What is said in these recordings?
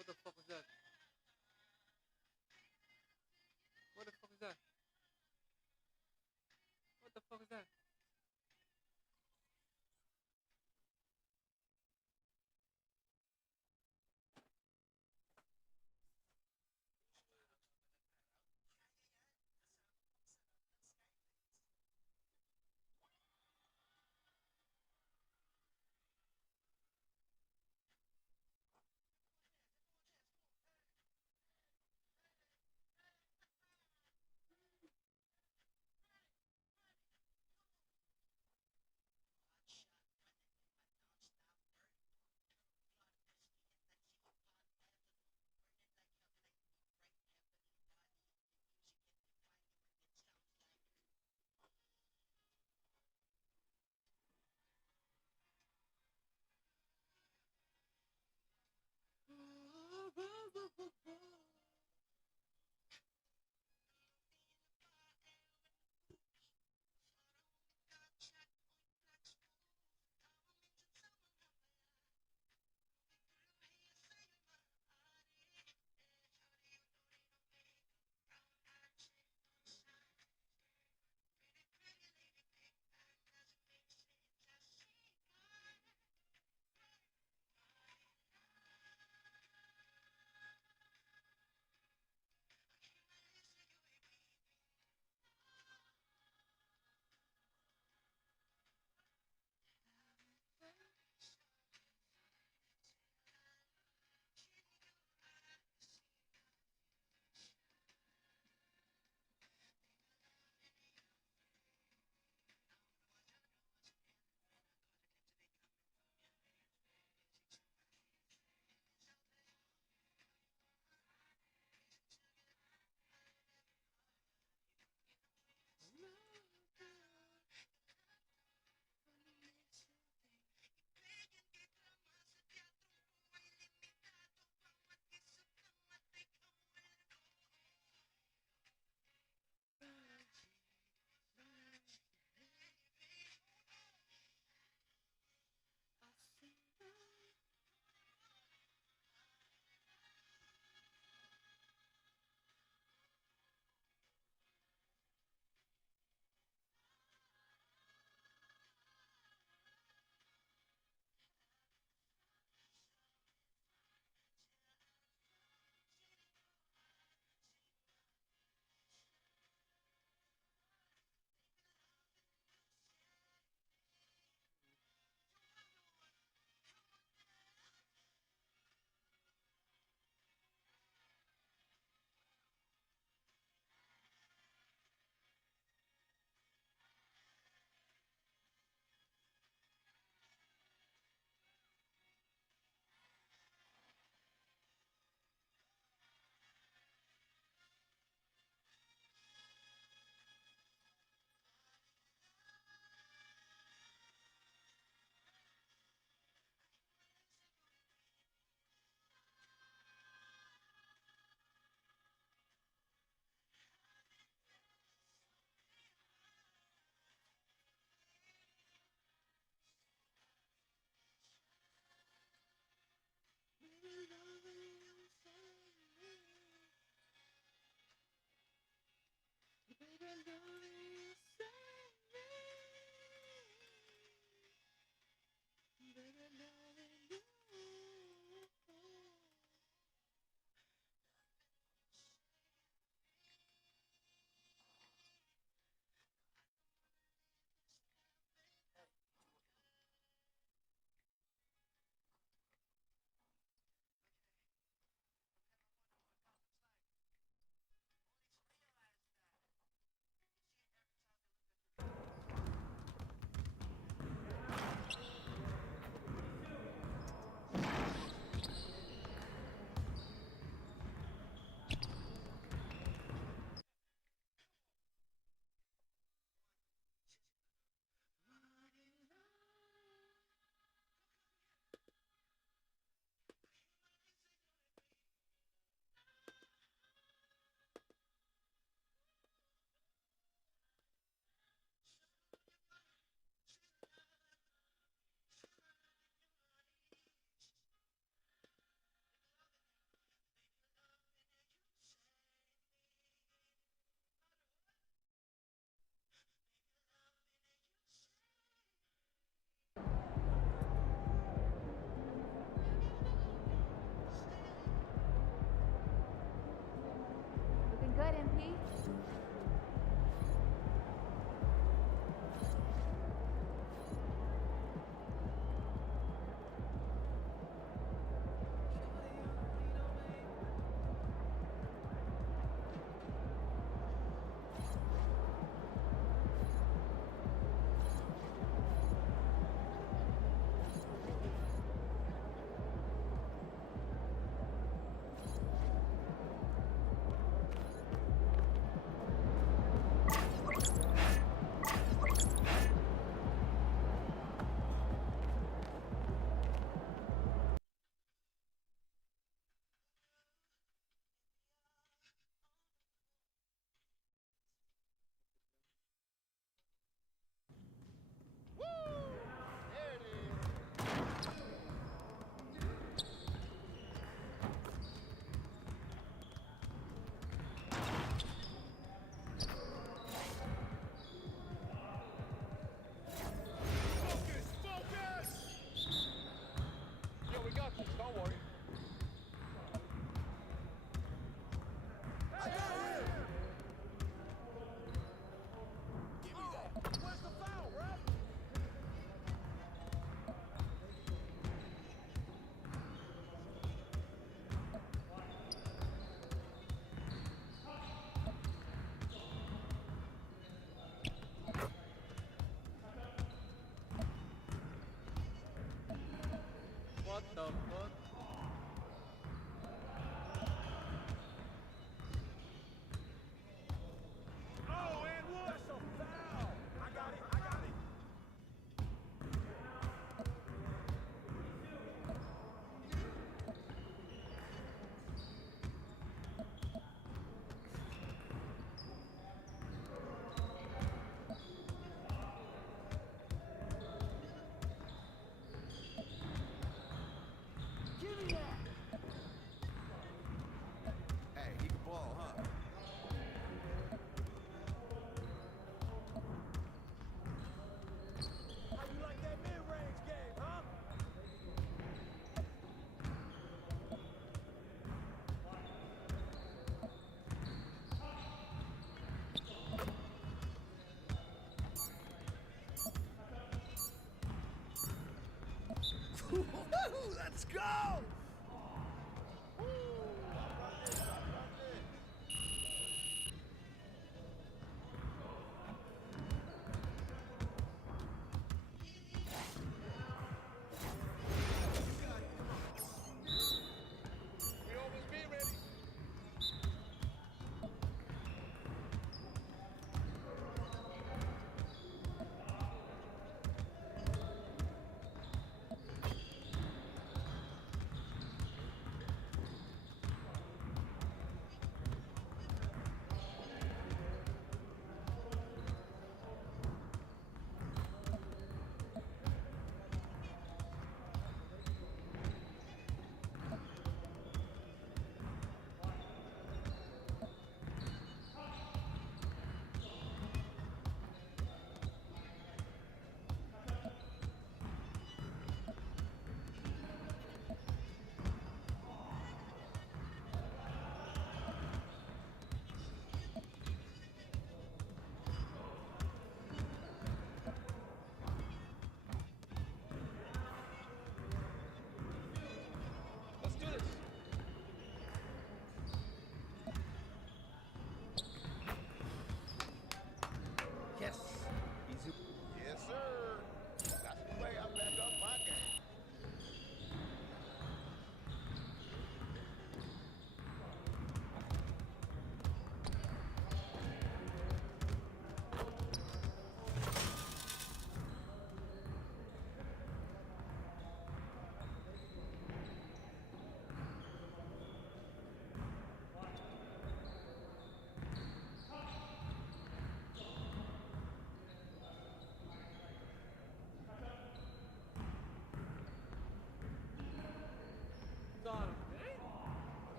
What the fuck is that? What the fuck is that? What the fuck is that?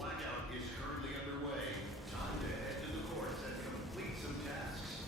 Blackout is currently underway. Time to head to the courts and complete some tasks.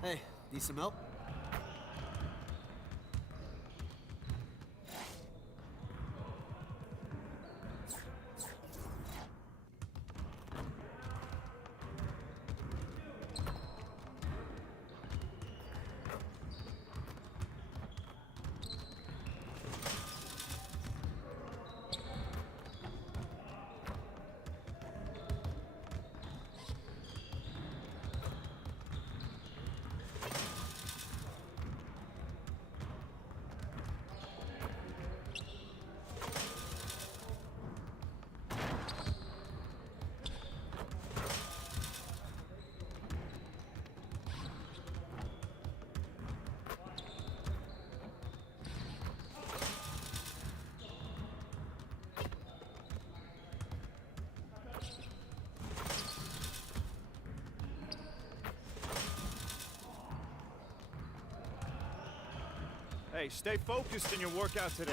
Hey, need some help? Hey, stay focused in your workout today.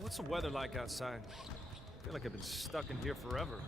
What's the weather like outside? I feel like I've been stuck in here forever.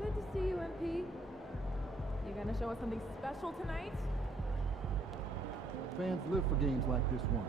Good to see you, MP. You gonna show us something special tonight? Fans live for games like this one.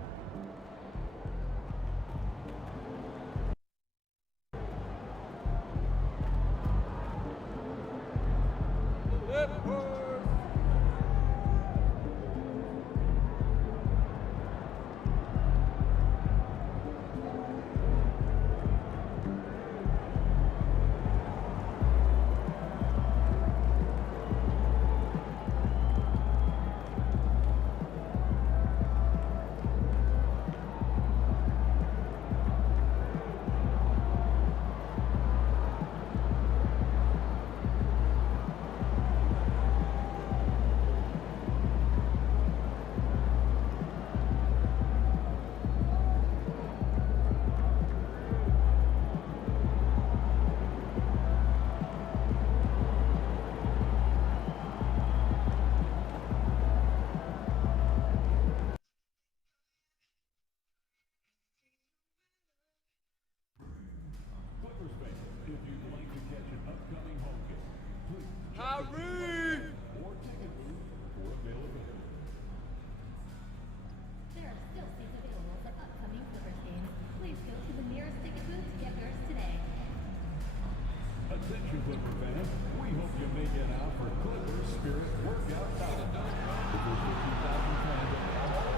Harry! There are still seats available for upcoming Clippers games. Please go to the nearest ticket booth to get yours today. Attention Clipper fans, we hope you make it out for Clipper Spirit Workout Time. Over 50,000 fans of all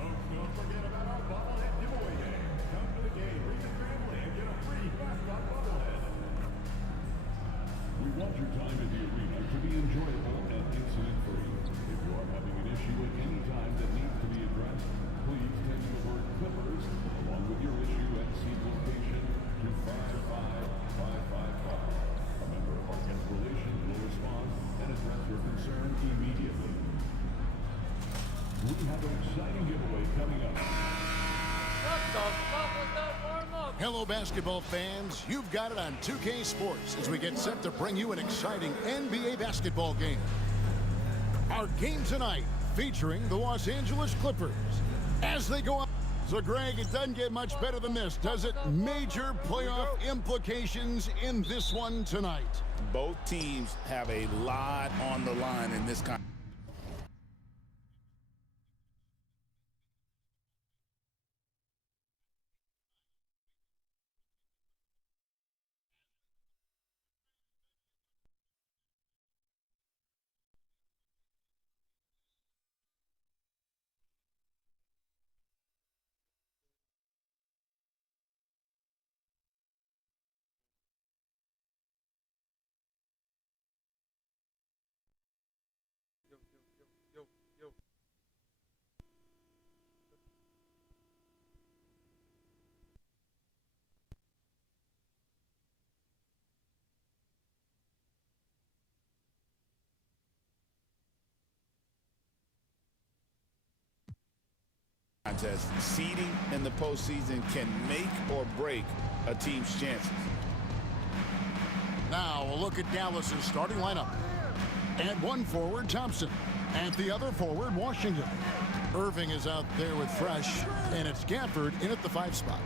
Folks, don't forget about our bobblehead giveaway day. Come to the game, bring your family, and get a free mascot bobblehead. We want your time at the arena to be enjoyable and incident-free. If you are having an issue at any time that needs to be addressed, please text the word Clippers along with your issue and seat location to 55555. A member of our guest relations will respond and address your concern immediately. We have an exciting giveaway coming up. What the fuck was that warm-up? Hello, basketball fans. You've got it on 2K Sports as we get set to bring you an exciting NBA basketball game. Our game tonight featuring the Los Angeles Clippers as they go up. So, Greg, it doesn't get much better than this, does it? Major playoff implications in this one tonight. Both teams have a lot on the line in this kind. Yo. Contest. Seeding in the postseason can make or break a team's chances. Now a look at Dallas's starting lineup. At one forward, Thompson. At the other forward, Washington. Irving is out there with Fresh, and it's Gafford in at the 5 spot.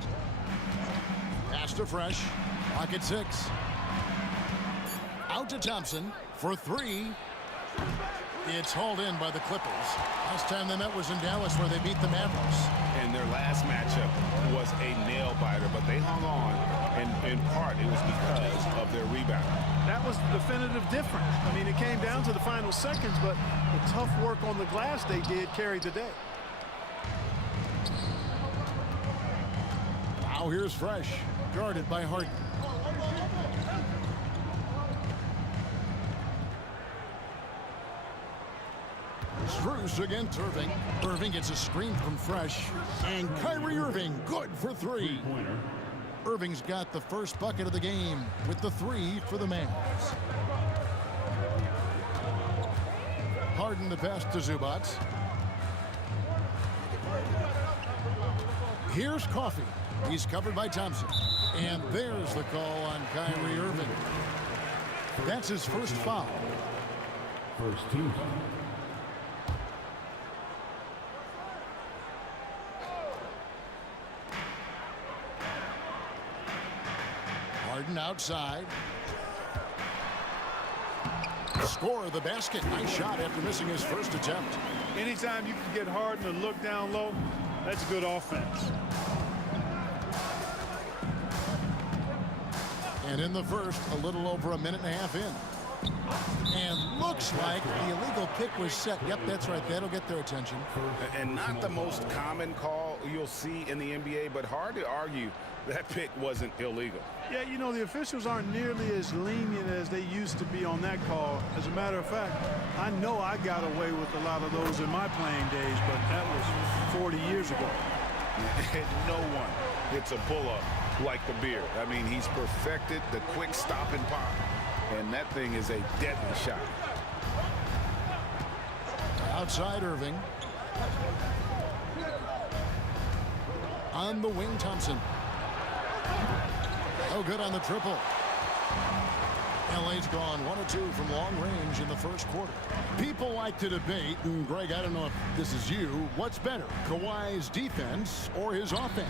Pass to Fresh. Pocket 6. Out to Thompson for 3. It's hauled in by the Clippers. Last time they met was in Dallas, where they beat the Mavericks. And their last matchup was a nail-biter, but they hung on, and in part it was because of their rebound. That was the definitive difference. I mean, it came down to the final seconds, but the tough work on the glass they did carried the day. Now here's Fresh, guarded by Harden. Strus against Irving. Irving gets a screen from Fresh. And Kyrie Irving, good for 3. Irving's got the first bucket of the game with the 3 for the Mavs. Harden the pass to Zubac. Here's Coffey. He's covered by Thompson. And there's the call on Kyrie Irving. That's his first foul. First team foul. Harden outside. Score the basket. Nice shot after missing his first attempt. Anytime you can get Harden to look down low, that's good offense. And in the first, a little over a minute and a half in. And looks like the illegal pick was set. Yep, that's right. That'll get their attention. And not the most common call you'll see in the NBA, but hard to argue that pick wasn't illegal. Yeah, you know, the officials aren't nearly as lenient as they used to be on that call. As a matter of fact, I know I got away with a lot of those in my playing days, but that was 40 years ago. No one hits a pull-up like the Beard. I mean, he's perfected the quick stop and pop, and that thing is a deadly shot. Outside Irving. On the wing, Thompson. Oh, good on the triple. LA's gone 1 of 2 from long range in the first quarter. People like to debate, and Greg, I don't know if this is you, what's better, Kawhi's defense or his offense?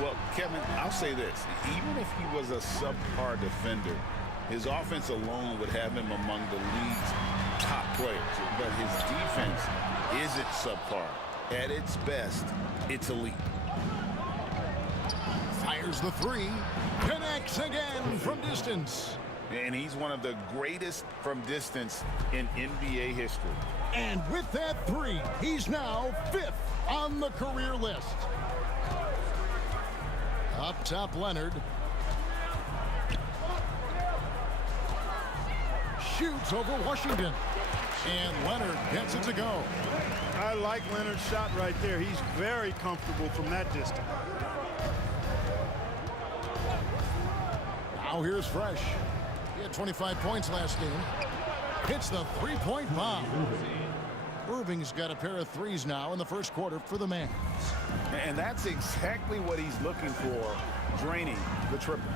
Well, Kevin, I'll say this. Even if he was a subpar defender, his offense alone would have him among the league's top players. But his defense isn't subpar. At its best, it's elite. Fires the 3. Connects again from distance. And he's one of the greatest from distance in NBA history. And with that 3, he's now 5th on the career list. Up top, Leonard. Shoots over Washington. And Leonard gets it to go. I like Leonard's shot right there. He's very comfortable from that distance. Now here's Fresh. He had 25 points last game. Hits the 3-point bomb. Irving's got a pair of 3s now in the first quarter for the Mavs. And that's exactly what he's looking for, draining the triple.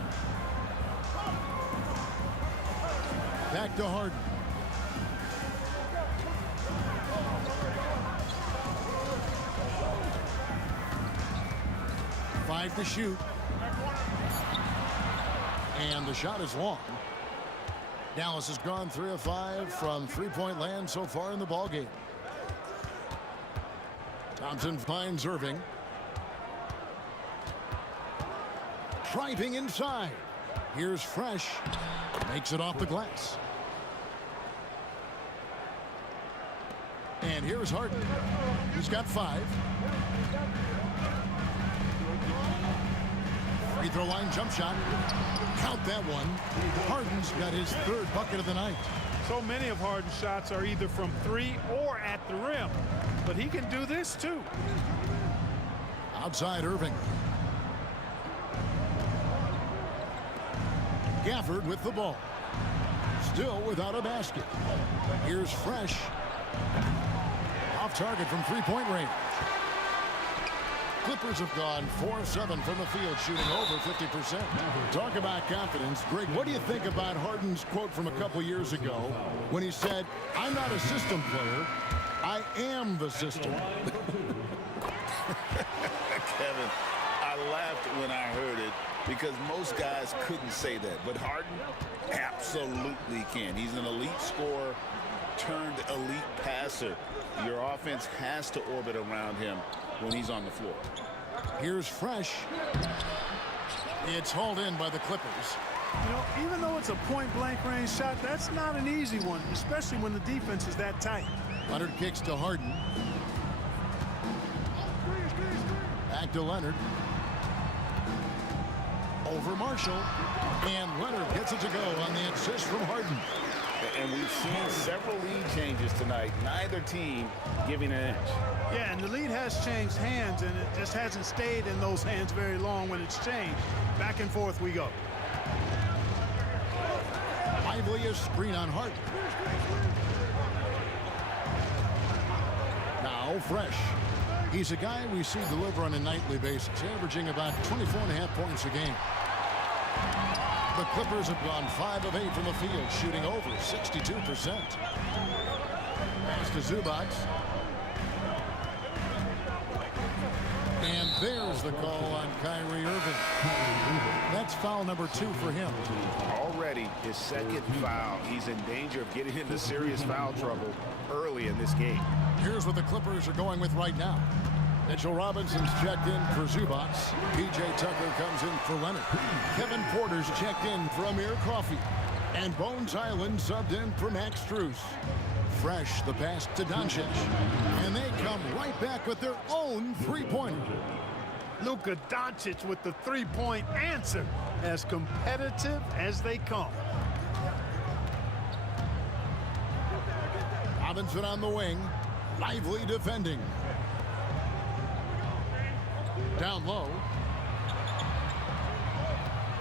Back to Harden. 5 to shoot. And the shot is long. Dallas has gone 3 of 5 from three-point land so far in the ballgame. Thompson finds Irving. Driving inside. Here's Fresh. Makes it off the glass. And here's Harden. He's got 5. Free throw line jump shot. Count that one. Harden's got his 3rd bucket of the night. So many of Harden's shots are either from 3 or at the rim. But he can do this too. Outside Irving. Gafford with the ball. Still without a basket. Here's Fresh. Off target from three-point range. Clippers have gone 4 of 7 from the field, shooting over 50%. Talk about confidence. Greg, what do you think about Harden's quote from a couple years ago when he said, "I'm not a system player, I am the system"? Kevin, I laughed when I heard it because most guys couldn't say that. But Harden absolutely can. He's an elite scorer turned elite passer. Your offense has to orbit around him when he's on the floor. Here's Fresh. It's hauled in by the Clippers. You know, even though it's a point-blank range shot, that's not an easy one, especially when the defense is that tight. Leonard kicks to Harden. Back to Leonard. Over Marshall. And Leonard gets it to go on the assist from Harden. And we've seen several lead changes tonight. Neither team giving an inch. Yeah, and the lead has changed hands, and it just hasn't stayed in those hands very long when it's changed. Back and forth we go. Lively a screen on Harden. Now Fresh. He's a guy we see deliver on a nightly basis, averaging about 24.5 points a game. The Clippers have gone 5 of 8 from the field, shooting over 62%. Pass to Zubac. And there's the call on Kyrie Irving. That's foul number 2 for him. Already his 2nd foul. He's in danger of getting into serious foul trouble early in this game. Here's what the Clippers are going with right now. Mitchell Robinson's checked in for Zubac. P.J. Tucker comes in for Leonard. Kevin Porter's checked in for Amir Coffey. And Bones Island subbed in for Max Strus. Fresh the pass to Doncic. And they come right back with their own three-pointer. Luka Doncic with the three-point answer. As competitive as they come. Robinson on the wing. Lively defending. Down low.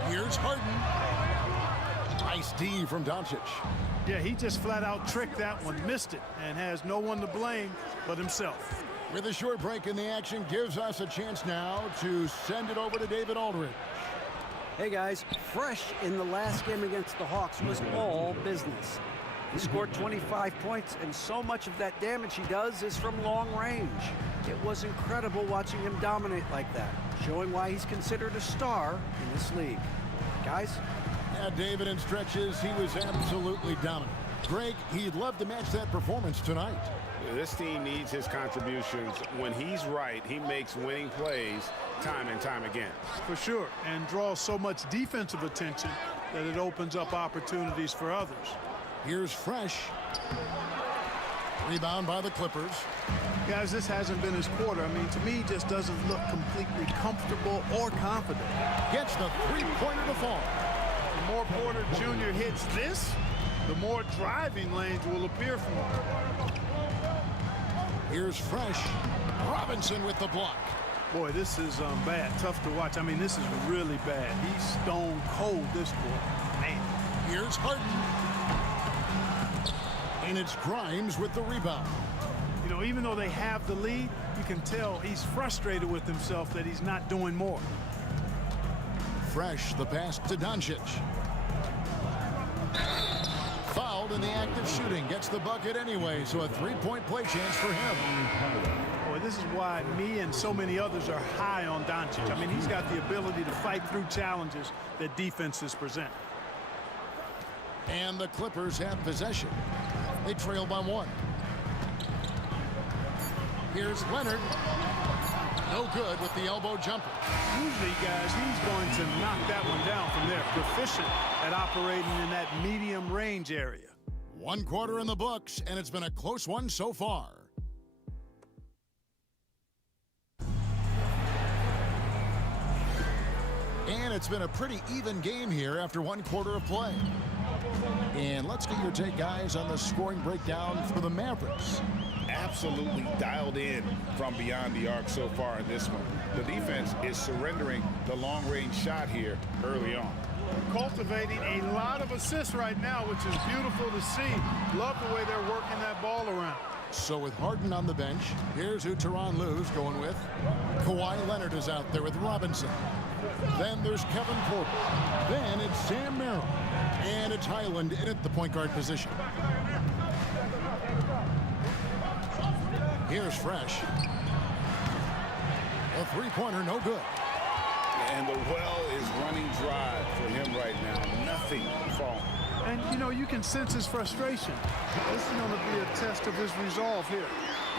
Here's Harden. Nice D from Doncic. Yeah, he just flat out tricked that one, missed it, and has no one to blame but himself. With a short break in the action, gives us a chance now to send it over to David Aldridge. Hey guys, Fresh in the last game against the Hawks was all business. He scored 25 points, and so much of that damage he does is from long range. It was incredible watching him dominate like that, showing why he's considered a star in this league. Guys? Yeah, David, in stretches, he was absolutely dominant. Greg, he'd love to match that performance tonight. This team needs his contributions. When he's right, he makes winning plays time and time again. For sure, and draws so much defensive attention that it opens up opportunities for others. Here's Fresh. Rebound by the Clippers. Guys, this hasn't been his quarter. I mean, to me, just doesn't look completely comfortable or confident. Gets the three-pointer to fall. The more Porter Jr. hits this, the more driving lanes will appear for him. Here's Fresh. Robinson with the block. Boy, this is bad. Tough to watch. I mean, this is really bad. He's stone cold this quarter. Man. Here's Harden. And it's Grimes with the rebound. You know, even though they have the lead, you can tell he's frustrated with himself that he's not doing more. Fresh, the pass to Doncic. Fouled in the act of shooting. Gets the bucket anyway, so a three-point play chance for him. Boy, This is why me and so many others are high on Doncic. I mean, he's got the ability to fight through challenges that defenses present. And the Clippers have possession. They trail by 1. Here's Leonard. No good with the elbow jumper. Usually, guys, he's going to knock that one down from there. Proficient at operating in that medium range area. 1 quarter in the books, and it's been a close one so far. And it's been a pretty even game here after 1 quarter of play. And let's get your take, guys, on the scoring breakdown for the Mavericks. Absolutely dialed in from beyond the arc so far in this one. The defense is surrendering the long-range shot here early on. Cultivating a lot of assists right now, which is beautiful to see. Love the way they're working that ball around. So with Harden on the bench, here's who Tyronn Lue's going with. Kawhi Leonard is out there with Robinson. Then there's Kevin Porter. Then it's Sam Merrill. And it's Highland in at the point guard position. Here's Fresh. A three-pointer, no good. And the well is running dry for him right now. Nothing falling. And, you know, you can sense his frustration. This is going to be a test of his resolve here.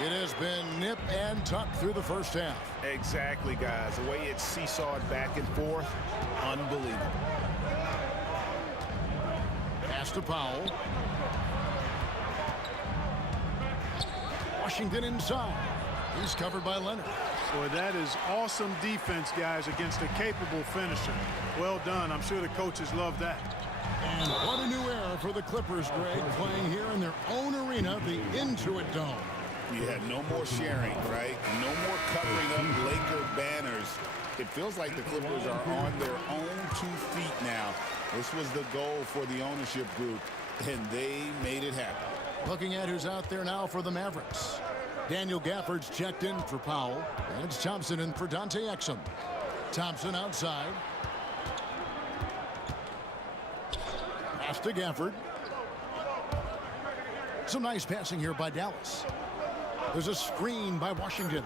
It has been nip and tuck through the first half. Exactly, guys. The way it's seesawed back and forth, unbelievable. Pass to Powell. Washington inside. He's covered by Leonard. Boy, that is awesome defense, guys, against a capable finisher. Well done. I'm sure the coaches love that. And what a new era for the Clippers, Greg, playing here in their own arena, the Intuit Dome. You had no more sharing, right? No more covering up Laker banners. It feels like the Clippers are on their own 2 feet now. This was the goal for the ownership group, and they made it happen. Looking at who's out there now for the Mavericks. Daniel Gafford's checked in for Powell. And it's Thompson in for Dante Exum. Thompson outside. Pass to Gafford. Some nice passing here by Dallas. There's a screen by Washington.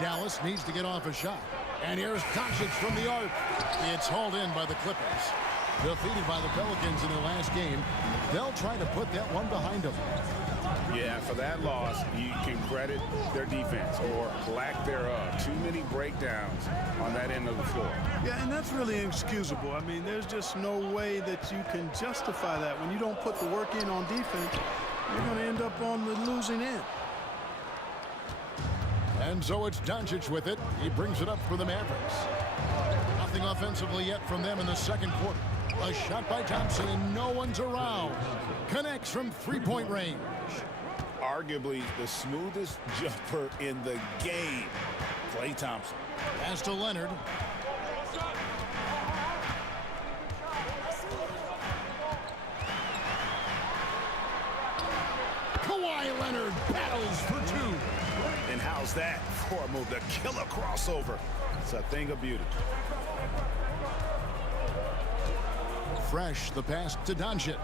Dallas needs to get off a shot. And here's Doncic from the arc. It's hauled in by the Clippers. Defeated by the Pelicans in their last game. They'll try to put that one behind them. Yeah, for that loss, you can credit their defense or lack thereof. Too many breakdowns on that end of the floor. Yeah, and that's really inexcusable. I mean, there's just no way that you can justify that. When you don't put the work in on defense, you're going to end up on the losing end. And so it's Doncic with it. He brings it up for the Mavericks. Nothing offensively yet from them in the second quarter. A shot by Thompson, and no one's around. Connects from three-point range. Arguably the smoothest jumper in the game. Klay Thompson. Pass to Leonard. Kawhi Leonard battles for 2. And how's that for a move? The killer crossover. It's a thing of beauty. Fresh, the pass to Doncic.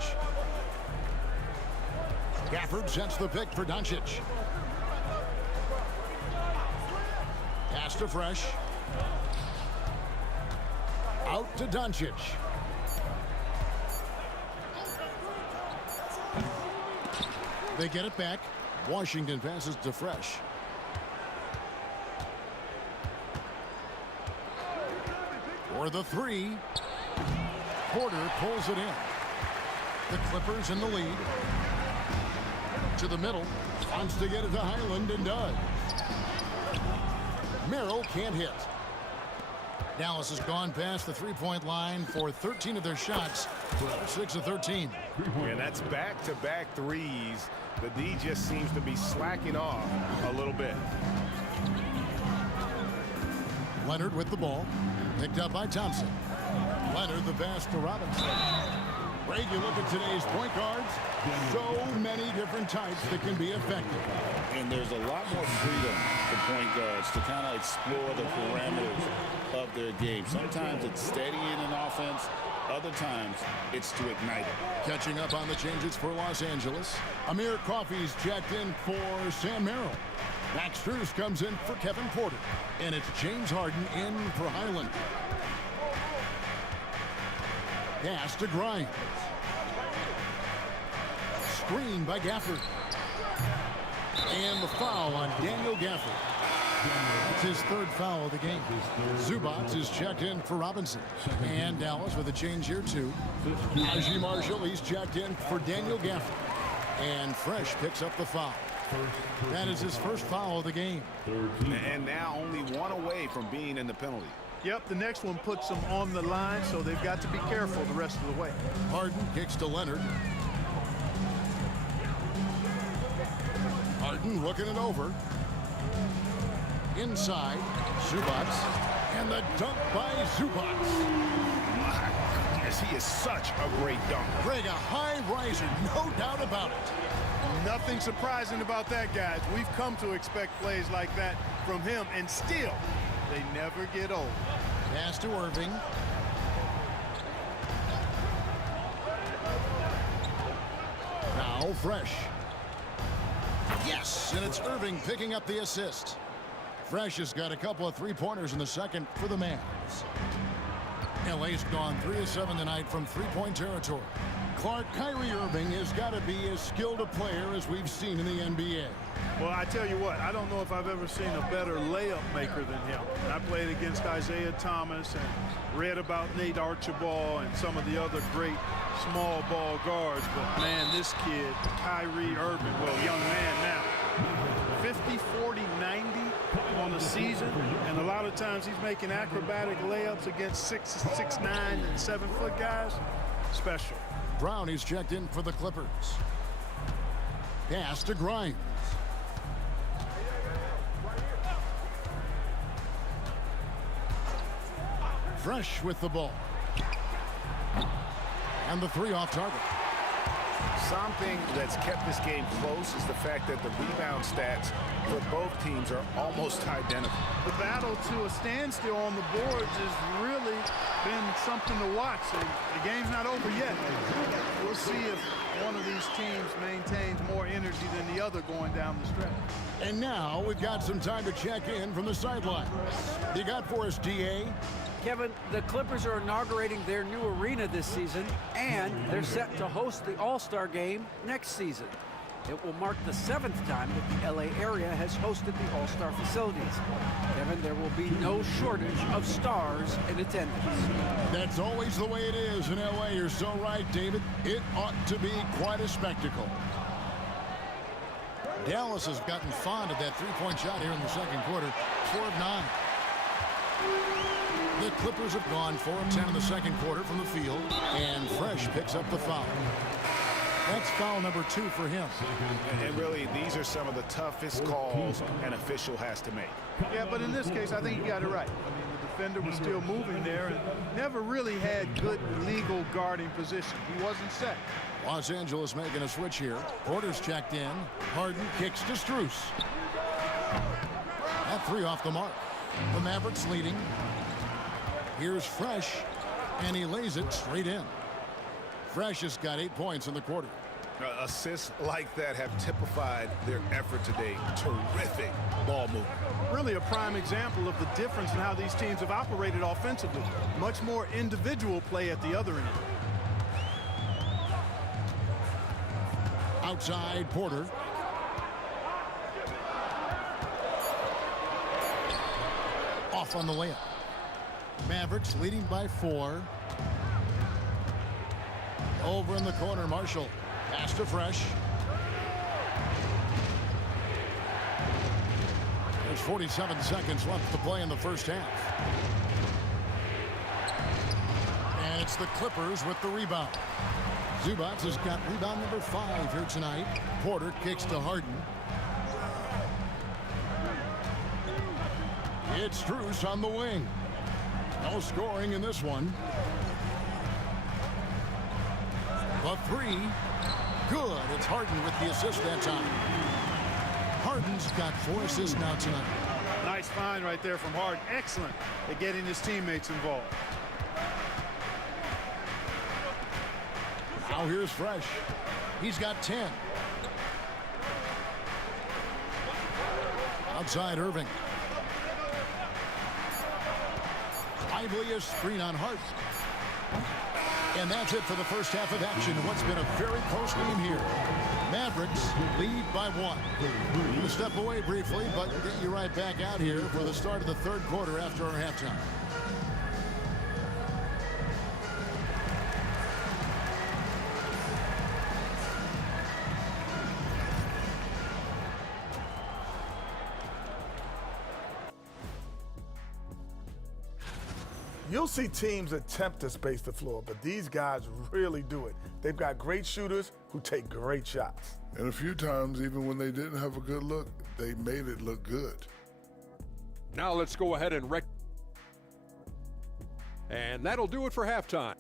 Gafford sets the pick for Doncic. Pass to Fresh. Out to Doncic. They get it back. Washington passes to Fresh. For the 3. Porter pulls it in. The Clippers in the lead. To the middle. Wants to get it to Highland and does. Merrill can't hit. Dallas has gone past the three-point line for 13 of their shots. 6 of 13. And that's back-to-back threes. The D just seems to be slacking off a little bit. Leonard with the ball. Picked up by Thompson. Leonard the pass to Robinson. Greg, you look at today's point guards, so many different types that can be effective. And there's a lot more freedom for point guards to kind of explore the parameters of their game. Sometimes it's steadying an offense. Other times it's to ignite it. Catching up on the changes for Los Angeles. Amir Coffey's checked in for Sam Merrill. Max Strus comes in for Kevin Porter. And it's James Harden in for Highland. Pass to Grimes. Screen by Gafford. And the foul on Daniel Gafford. That's his third foul of the game. Zubac is checked in for Robinson. And Dallas with a change here too. Najee Marshall, he's checked in for Daniel Gafford. And Fresh picks up the foul. That is his first foul of the game. And now only one away from being in the penalty. Yep, the next one puts them on the line, so they've got to be careful the rest of the way. Harden kicks to Leonard. Harden looking it over. Inside, Zubac. And the dunk by Zubac. My goodness, he is such a great dunker. Greg, a high riser, no doubt about it. Nothing surprising about that, guys. We've come to expect plays like that from him, and still, they never get old. Pass to Irving. Now Fresh. Yes, and it's Irving picking up the assist. Fresh has got a couple of three-pointers in the second for the Mavs. LA's gone 3 of 7 tonight from three-point territory. Clark, Kyrie Irving has got to be as skilled a player as we've seen in the NBA. Well, I tell you what, I don't know if I've ever seen a better layup maker than him. I played against Isaiah Thomas and read about Nate Archibald and some of the other great small ball guards, but man, this kid, Kyrie Irving, well, young man now, 50, 40, 90 on the season, and a lot of times he's making acrobatic layups against 6'9" and 7-foot guys. Special. Brown is checked in for the Clippers. Pass to Grimes. Fresh with the ball. And the three off target. Something that's kept this game close is the fact that the rebound stats for both teams are almost identical. The battle to a standstill on the boards has really been something to watch. And the game's not over yet. We'll see if one of these teams maintains more energy than the other going down the stretch. And now we've got some time to check in from the sideline. You got for us, DA? Kevin, the Clippers are inaugurating their new arena this season, and they're set to host the All-Star Game next season. It will mark the 7th time that the LA area has hosted the All-Star facilities. Kevin, there will be no shortage of stars in attendance. That's always the way it is in LA. You're so right, David. It ought to be quite a spectacle. Dallas has gotten fond of that three-point shot here in the second quarter. 4 of 9. The Clippers have gone 4 of 10 in the second quarter from the field, and Fresh picks up the foul. That's foul number 2 for him. And really, these are some of the toughest calls an official has to make. Yeah, but in this case, I think you got it right. I mean, the defender was still moving there and never really had good legal guarding position. He wasn't set. Los Angeles making a switch here. Porter's checked in. Harden kicks to Strus. That 3 off the mark. The Mavericks leading. Here's Fresh, and he lays it straight in. Fresh has got 8 points in the quarter. Assists like that have typified their effort today. Terrific ball movement. Really a prime example of the difference in how these teams have operated offensively. Much more individual play at the other end. Outside, Porter. Off on the layup. Mavericks leading by 4. Over in the corner, Marshall. Pass to Fresh. There's 47 seconds left to play in the first half. And it's the Clippers with the rebound. Zubac has got rebound number 5 here tonight. Porter kicks to Harden. It's Strus on the wing. No scoring in this one. The 3. Good. It's Harden with the assist that time. Harden's got 4 assists now tonight. Nice find right there from Harden. Excellent at getting his teammates involved. Now here's Fresh. He's got 10. Outside Irving. Lively a screen on Hart. And that's it for the first half of action in what's been a very close game here. Mavericks lead by 1. We'll step away briefly, but get you right back out here for the start of the third quarter after our halftime. You'll see teams attempt to space the floor, but these guys really do it. They've got great shooters who take great shots. And a few times, even when they didn't have a good look, they made it look good. Now let's go ahead and and that'll do it for halftime.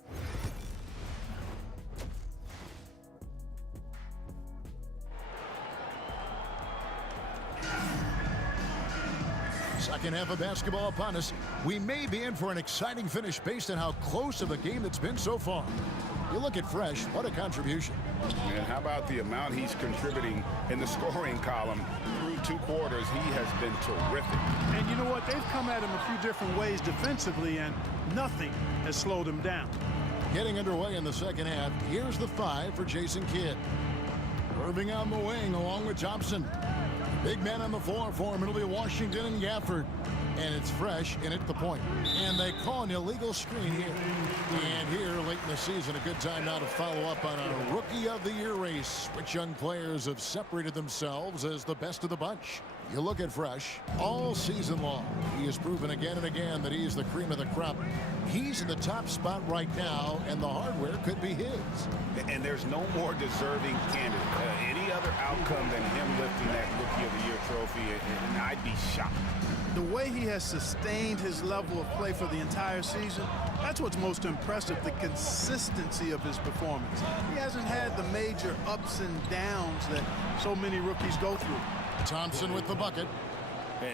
Second half of basketball upon us. We may be in for an exciting finish based on how close of a game it's been so far. You look at Fresh, what a contribution. And how about the amount he's contributing in the scoring column through 2 quarters? He has been terrific. And you know what? They've come at him a few different ways defensively, and nothing has slowed him down. Getting underway in the second half, here's the 5 for Jason Kidd. Irving on the wing along with Thompson. Big man on the floor for him. It'll be Washington and Gafford. And it's Fresh in at the point. And they call an illegal screen here. And here, late in the season, a good time now to follow up on our Rookie of the Year race, which young players have separated themselves as the best of the bunch. You look at Fresh, all season long, he has proven again and again that he's the cream of the crop. He's in the top spot right now, and the hardware could be his. And there's no more deserving candidate. Any other outcome than him lifting that Rookie of the Year trophy, and I'd be shocked. The way he has sustained his level of play for the entire season, that's what's most impressive, the consistency of his performance. He hasn't had the major ups and downs that so many rookies go through. Thompson with the bucket.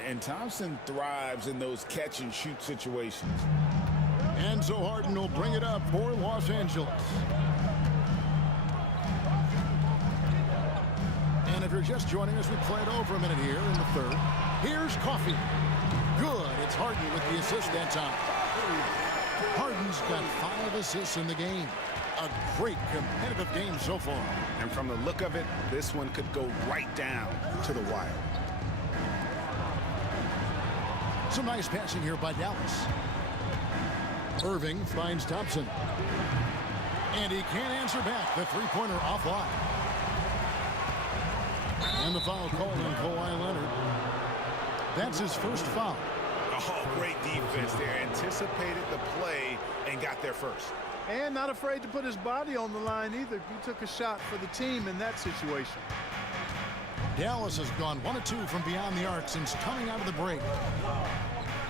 And Thompson thrives in those catch-and-shoot situations. Enzo Harden will bring it up for Los Angeles. And if you're just joining us, we played over a minute here in the third. Here's Coffey. Good. It's Harden with the assist that time. Harden's got 5 assists in the game. A great competitive game so far. And from the look of it, this one could go right down to the wire. Some nice passing here by Dallas. Irving finds Thompson. And he can't answer back. The three-pointer offline. And the foul called on Kawhi Leonard. That's his first foul. Oh, great defense there. Anticipated the play and got there first. And not afraid to put his body on the line either. He took a shot for the team in that situation. Dallas has gone 1 of 2 from beyond the arc since coming out of the break.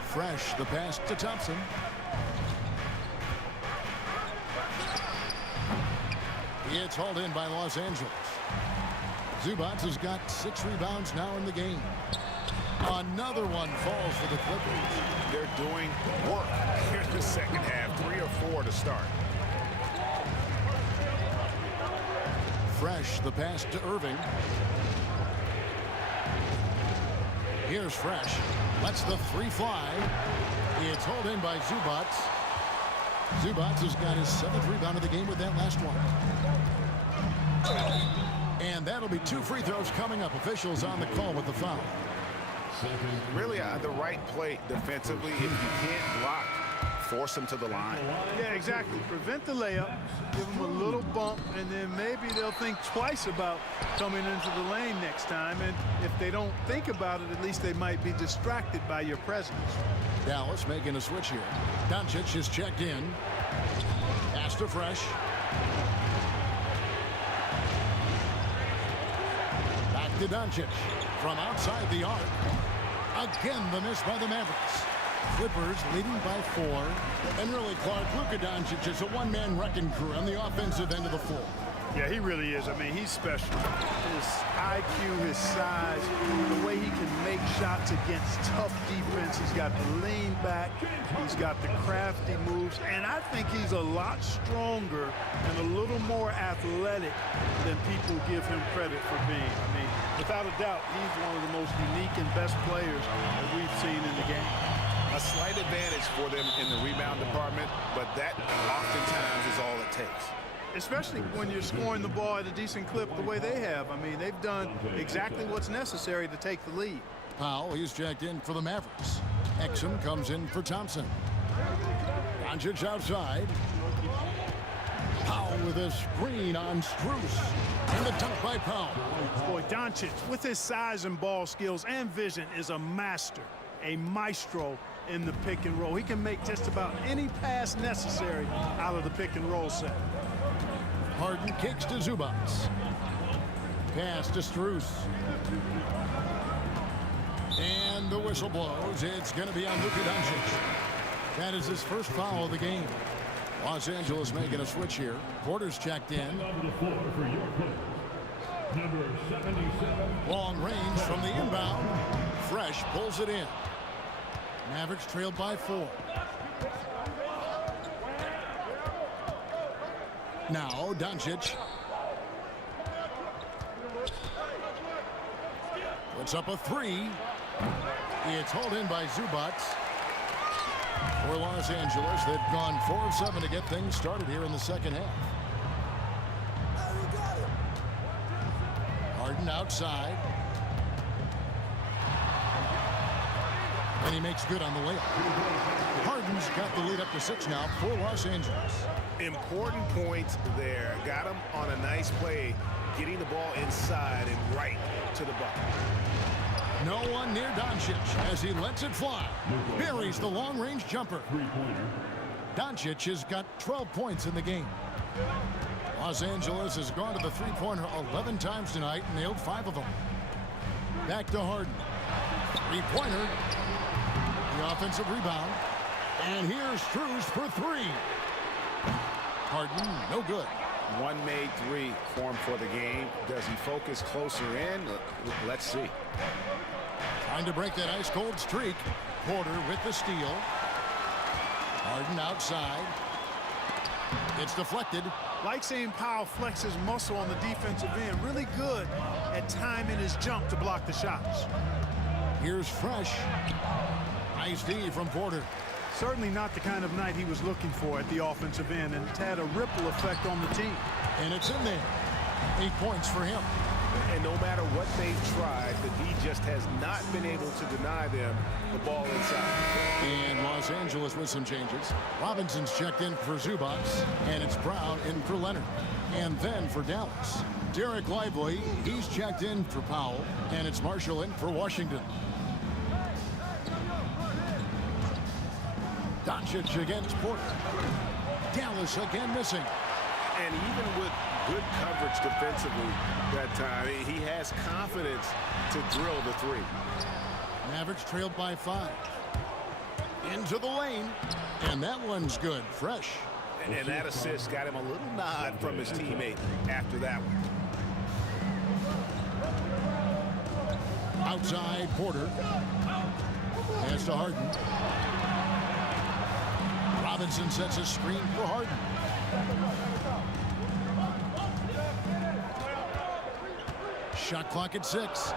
Fresh, the pass to Thompson. It's hauled in by Los Angeles. Zubac has got 6 rebounds now in the game. Another one falls for the Clippers. They're doing work here in the second half. 3 or 4 to start. Fresh, the pass to Irving. Here's Fresh. Lets the 3 fly. It's hauled in by Zubac. Zubac has got his 7th rebound of the game with that last one. And that'll be 2 free throws coming up. Officials on the call with the foul. Really the right play defensively. If you can't block, force them to the line. Yeah, exactly. Prevent the layup, give them a little bump, and then maybe they'll think twice about coming into the lane next time. And if they don't think about it, at least they might be distracted by your presence. Dallas making a switch here. Doncic is checked in. Pass to Fresh. Back to Doncic. From outside the arc. Again, the miss by the Mavericks. Clippers leading by 4. And really, Clark, Luka Doncic is a one-man wrecking crew on the offensive end of the floor. Yeah, he really is. I mean, he's special. His IQ, his size, the way he can make shots against tough defense. He's got the lean back. He's got the crafty moves, and I think he's a lot stronger and a little more athletic than people give him credit for being. I mean, without a doubt, he's one of the most unique and best players that we've seen in the game. A slight advantage for them in the rebound department, but that oftentimes is all it takes. Especially when you're scoring the ball at a decent clip the way they have. I mean, they've done exactly what's necessary to take the lead. Powell, he's checked in for the Mavericks. Exum comes in for Thompson. Doncic outside. Powell with a screen on Strus. And the dunk by Powell. Boy, Doncic, with his size and ball skills and vision, is a master, a maestro in the pick and roll. He can make just about any pass necessary out of the pick and roll set. Harden kicks to Zubac. Pass to Strus. And the whistle blows. It's going to be on Luka Doncic. That is his first foul of the game. Los Angeles making a switch here. Porter's checked in. Number 77. Long range from the inbound. Fresh pulls it in. Mavericks trailed by 4. Now Doncic. Puts up a 3. It's hauled in by Zubac. For Los Angeles, they've gone 4 of 7 to get things started here in the second half. Harden outside. And he makes good on the layup. Harden's got the lead up to 6 now for Los Angeles. Important points there. Got him on a nice play, getting the ball inside and right to the bucket. No one near Doncic as he lets it fly. Buries the long-range jumper. Doncic has got 12 points in the game. Los Angeles has gone to the three-pointer 11 times tonight and nailed 5 of them. Back to Harden. Three-pointer. The offensive rebound. And here's Strus for 3. Harden, no good. One made 3 formed for the game. Does he focus closer in? Let's see. Trying to break that ice-cold streak. Porter with the steal. Harden outside. It's deflected. Like seeing Powell flex his muscle on the defensive end. Really good at timing his jump to block the shots. Here's Fresh. Nice D from Porter. Certainly not the kind of night he was looking for at the offensive end, and it's had a ripple effect on the team. And it's in there. 8 points for him. And no matter what they've tried, the D just has not been able to deny them the ball inside. And Los Angeles with some changes. Robinson's checked in for Zubac, and it's Brown in for Leonard. And then for Dallas, Derek Lively, he's checked in for Powell, and it's Marshall in for Washington. Doncic against Porter. Dallas again missing. And even with good coverage defensively that time, he has confidence to drill the 3. Mavericks trailed by 5. Into the lane. And that one's good. Fresh. And that assist got him a little nod from his teammate after that one. Outside Porter. Pass to Harden. Robinson sets a screen for Harden. Shot clock at 6.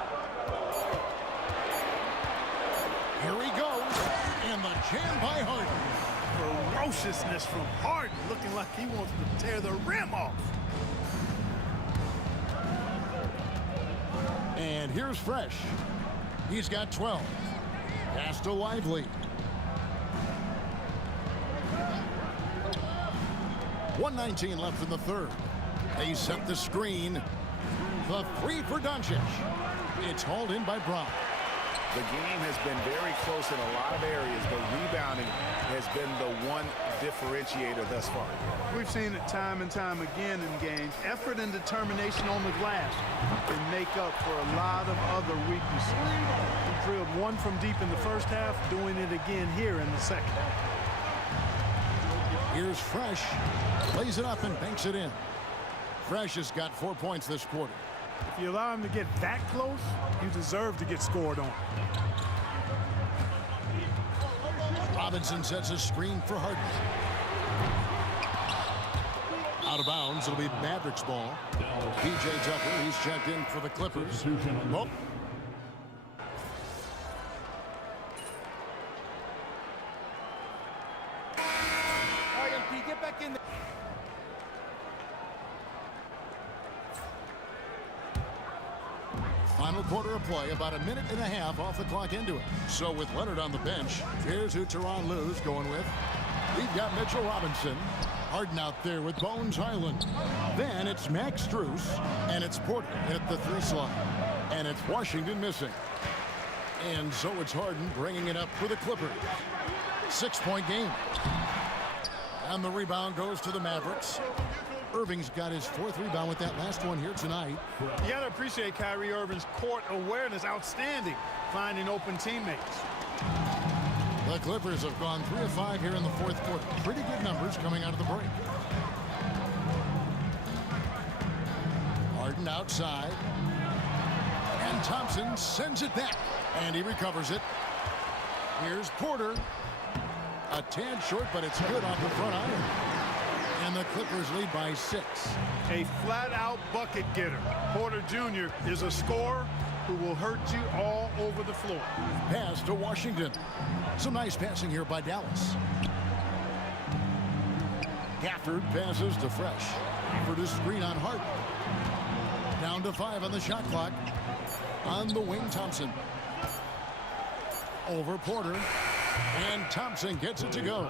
Here he goes. And the jam by Harden. Ferociousness from Harden, looking like he wants to tear the rim off. And here's Fresh. He's got 12. Pass to Lively. 1:19 left in the third. They set the screen. The 3 for Doncic. It's hauled in by Brown. The game has been very close in a lot of areas, but rebounding has been the one differentiator thus far. We've seen it time and time again in games. Effort and determination on the glass can make up for a lot of other weaknesses. He drilled 1 from deep in the first half, doing it again here in the second. Here's Fresh. Lays it up and banks it in. Fresh has got 4 points this quarter. If you allow him to get that close, you deserve to get scored on. Robinson sets a screen for Harden. Out of bounds, it'll be Mavericks ball. P.J. Tucker, he's checked in for the Clippers. Oh. Get back in there. Final quarter of play, about a minute and a half off the clock into it. So with Leonard on the bench, here's who Tyronn Lue's going with. We've got Mitchell Robinson. Harden out there with Bones Highland. Then it's Max Strus, and it's Porter at the 3 slot. And it's Washington missing. And so it's Harden bringing it up for the Clippers. 6-point game. And the rebound goes to the Mavericks. Irving's got his 4th rebound with that last one here tonight. You got to appreciate Kyrie Irving's court awareness. Outstanding, finding open teammates. The Clippers have gone 3 of 5 here in the 4th quarter. Pretty good numbers coming out of the break. Harden outside. And Thompson sends it back. And he recovers it. Here's Porter. A tad short, but it's good off the front iron. And the Clippers lead by 6. A flat-out bucket getter. Porter Jr. is a scorer who will hurt you all over the floor. Pass to Washington. Some nice passing here by Dallas. Gafford passes to Fresh. Gafford is screen on Harden. Down to 5 on the shot clock. On the wing, Thompson. Over Porter. And Thompson gets it to go.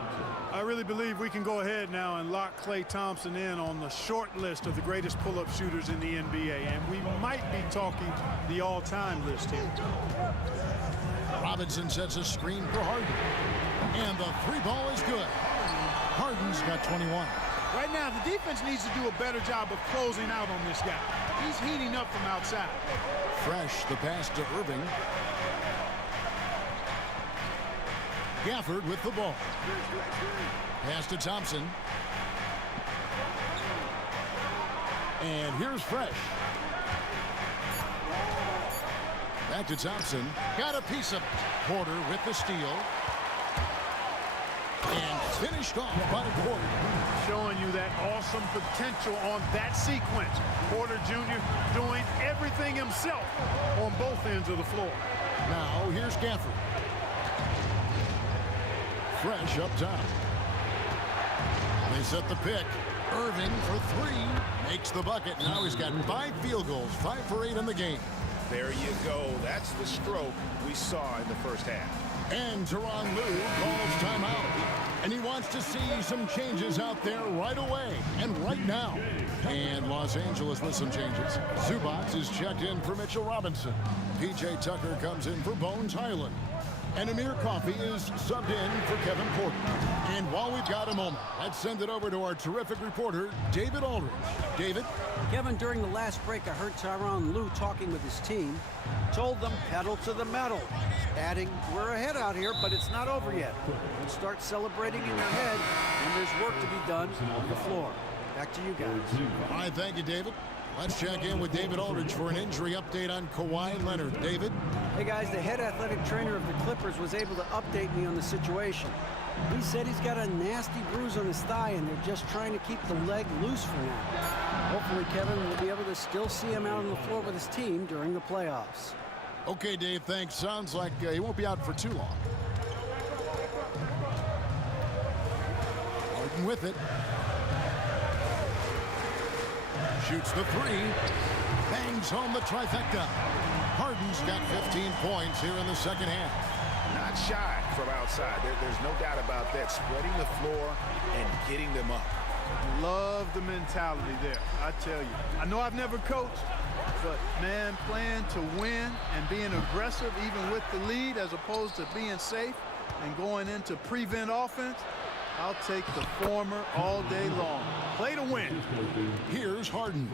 I really believe we can go ahead now and lock Klay Thompson in on the short list of the greatest pull-up shooters in the NBA. And we might be talking the all-time list here. Robinson sets a screen for Harden. And the 3 ball is good. Harden's got 21. Right now, the defense needs to do a better job of closing out on this guy. He's heating up from outside. Fresh, the pass to Irving. Gafford with the ball. Pass to Thompson. And here's Fresh. Back to Thompson. Got a piece of Porter with the steal. And finished off by Porter. Showing you that awesome potential on that sequence. Porter Jr. doing everything himself on both ends of the floor. Now here's Gafford. Fresh up top. They set the pick. Irving for 3. Makes the bucket. Now he's got 5 field goals. 5 for 8 in the game. There you go. That's the stroke we saw in the first half. And Tyronn Lue calls timeout. And he wants to see some changes out there right away and right now. And Los Angeles with some changes. Zubac is checked in for Mitchell Robinson. P.J. Tucker comes in for Bones Highland. And Amir Coffey is subbed in for Kevin Porter. And while we've got a moment, let's send it over to our terrific reporter, David Aldridge. David? Kevin, during the last break, I heard Tyronn Lue talking with his team. Told them pedal to the metal. Adding, we're ahead out here, but it's not over yet. You start celebrating in your head, and there's work to be done on the floor. Back to you guys. All right, thank you, David. Let's check in with David Aldridge for an injury update on Kawhi Leonard. David? Hey guys, the head athletic trainer of the Clippers was able to update me on the situation. He said he's got a nasty bruise on his thigh and they're just trying to keep the leg loose for now. Hopefully Kevin will be able to still see him out on the floor with his team during the playoffs. Okay, Dave, thanks. Sounds like he won't be out for too long. Harden with it. Shoots the 3. Bangs home the trifecta. Harden's got 15 points here in the second half. Not shy from outside. There's no doubt about that. Spreading the floor and getting them up. Love the mentality there, I tell you. I know I've never coached, but man, playing to win and being aggressive even with the lead as opposed to being safe and going into prevent offense, I'll take the former all day long. Play to win. Here's Harden.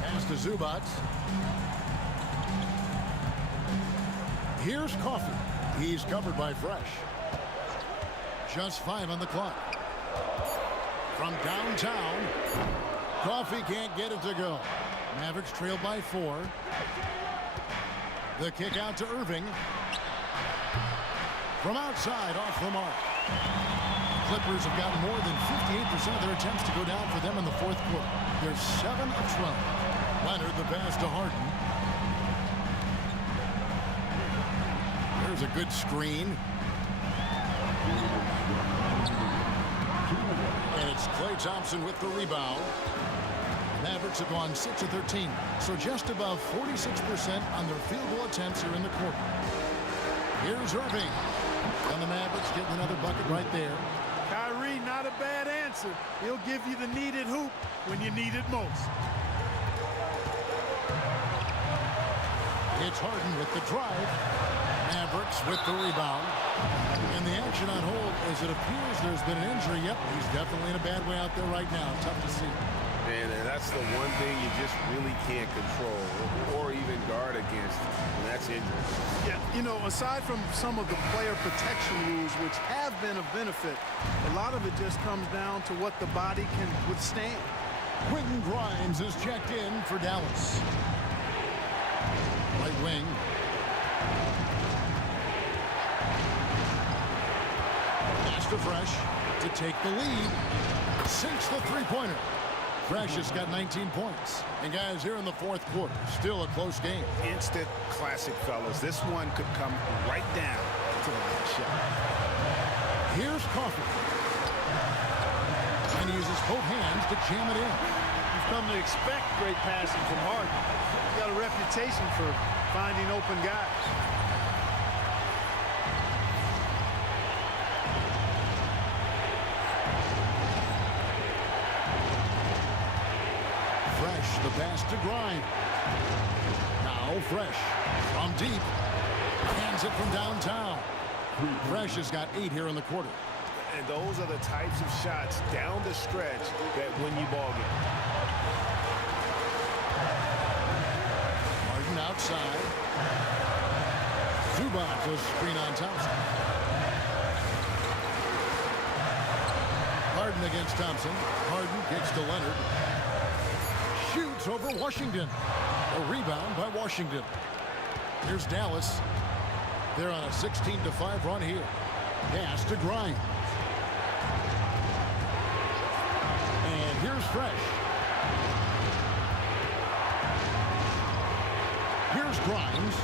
Pass to Zubac. Here's Coffey. He's covered by Fresh. Just 5 on the clock. From downtown, Coffey can't get it to go. Mavericks trailed by 4. The kick out to Irving. From outside, off the mark. Clippers have gotten more than 58% of their attempts to go down for them in the fourth quarter. They're 7 of 12. Leonard, the pass to Harden. There's a good screen. And it's Klay Thompson with the rebound. The Mavericks have gone 6 of 13, so just above 46% on their field goal attempts here in the quarter. Here's Irving. And the Mavericks getting another bucket right there. Kyrie, not a bad answer. He'll give you the needed hoop when you need it most. It's Harden with the drive. Mavericks with the rebound. And the action on hold as it appears there's been an injury. Yep, he's definitely in a bad way out there right now. Tough to see. And that's the one thing you just really can't control or even guard against, and that's injury. Yeah, you know, aside from some of the player protection rules, which have been of benefit, a lot of it just comes down to what the body can withstand. Quentin Grimes is checked in for Dallas. Right wing. Pass to Fresh to take the lead. Sinks the three-pointer. Fresh has got 19 points. And guys, here in the fourth quarter, still a close game. Instant classic, fellas. This one could come right down to the last shot. Here's Coffey. And he uses both hands to jam it in. You've come to expect great passing from Harden. He's got a reputation for finding open guys. The pass to Grimes. Now Fresh from deep. Hands it from downtown. Fresh has got 8 here in the quarter. And those are the types of shots down the stretch that win you ball game. Harden outside. Zubac goes screen on Thompson. Harden against Thompson. Harden gets to Leonard. Shoots over Washington. A rebound by Washington. Here's Dallas. They're on a 16-5 run here. Pass to Grimes. And here's Fresh. Here's Grimes.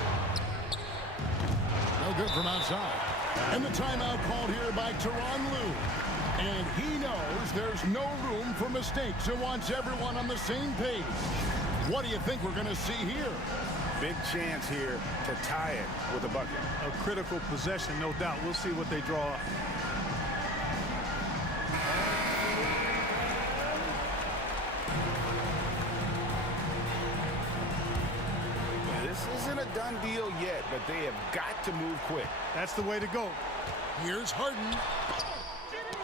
No good from outside. And the timeout called here by Tyronn Lue. And he knows there's no room for mistakes and wants everyone on the same page. What do you think we're going to see here? Big chance here to tie it with a bucket. A critical possession, no doubt. We'll see what they draw up. This isn't a done deal yet, but they have got to move quick. That's the way to go. Here's Harden.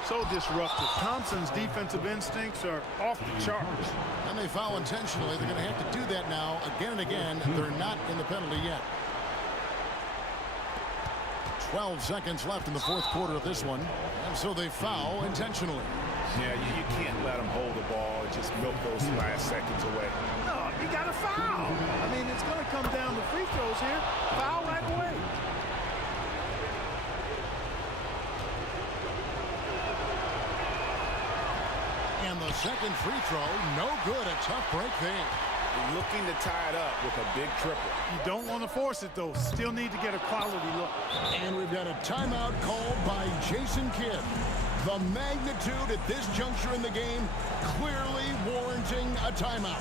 So disruptive. Thompson's defensive instincts are off the charts. And they foul intentionally. They're going to have to do that now again and again. They're not in the penalty yet. 12 seconds left in the fourth quarter of this one. And so they foul intentionally. Yeah, you can't let them hold the ball and just milk those last seconds away. No, you got to foul. I mean, it's going to come down to free throws here. Foul right away. And the second free throw, no good. A tough break there. Looking to tie it up with a big triple. You don't want to force it, though. Still need to get a quality look. And we've got a timeout called by Jason Kidd. The magnitude at this juncture in the game clearly warranting a timeout.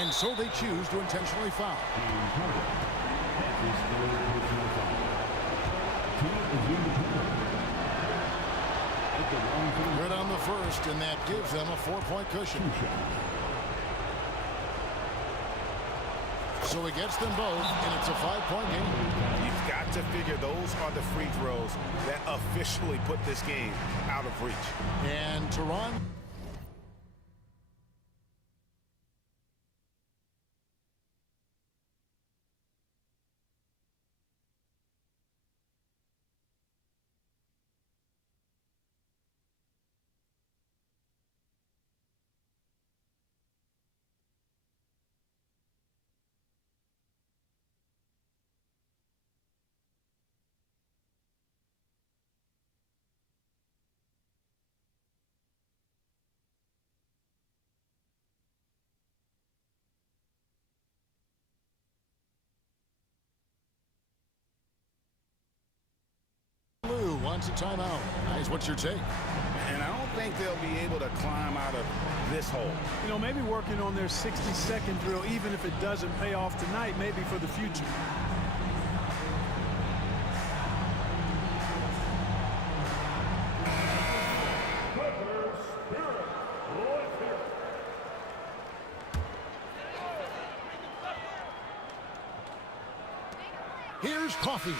And so they choose to intentionally foul. Right on the first, and that gives them a 4-point cushion. So he gets them both, and it's a 5-point game. You've got to figure those are the free throws that officially put this game out of reach. And Tyronn. wants a timeout. Guys, what's your take? And I don't think they'll be able to climb out of this hole. You know, maybe working on their 60-second drill, even if it doesn't pay off tonight, maybe for the future. Here's Coffee.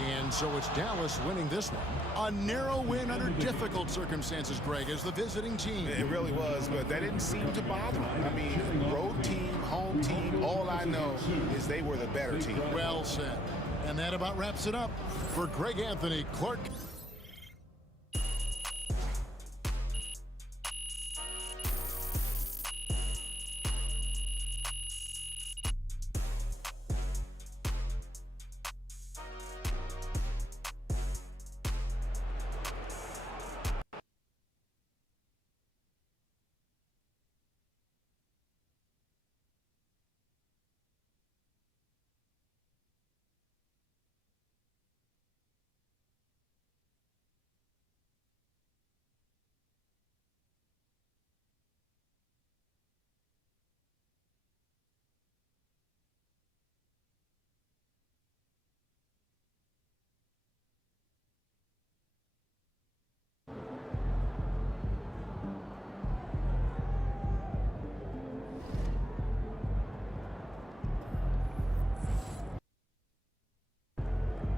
And so it's Dallas winning this one. A narrow win under difficult circumstances, Greg, as the visiting team. It really was, but that didn't seem to bother them. I mean, road team, home team, all I know is they were the better team. Well said. And that about wraps it up for Greg Anthony, Clark.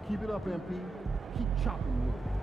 Keep it up, MP. Keep chopping wood.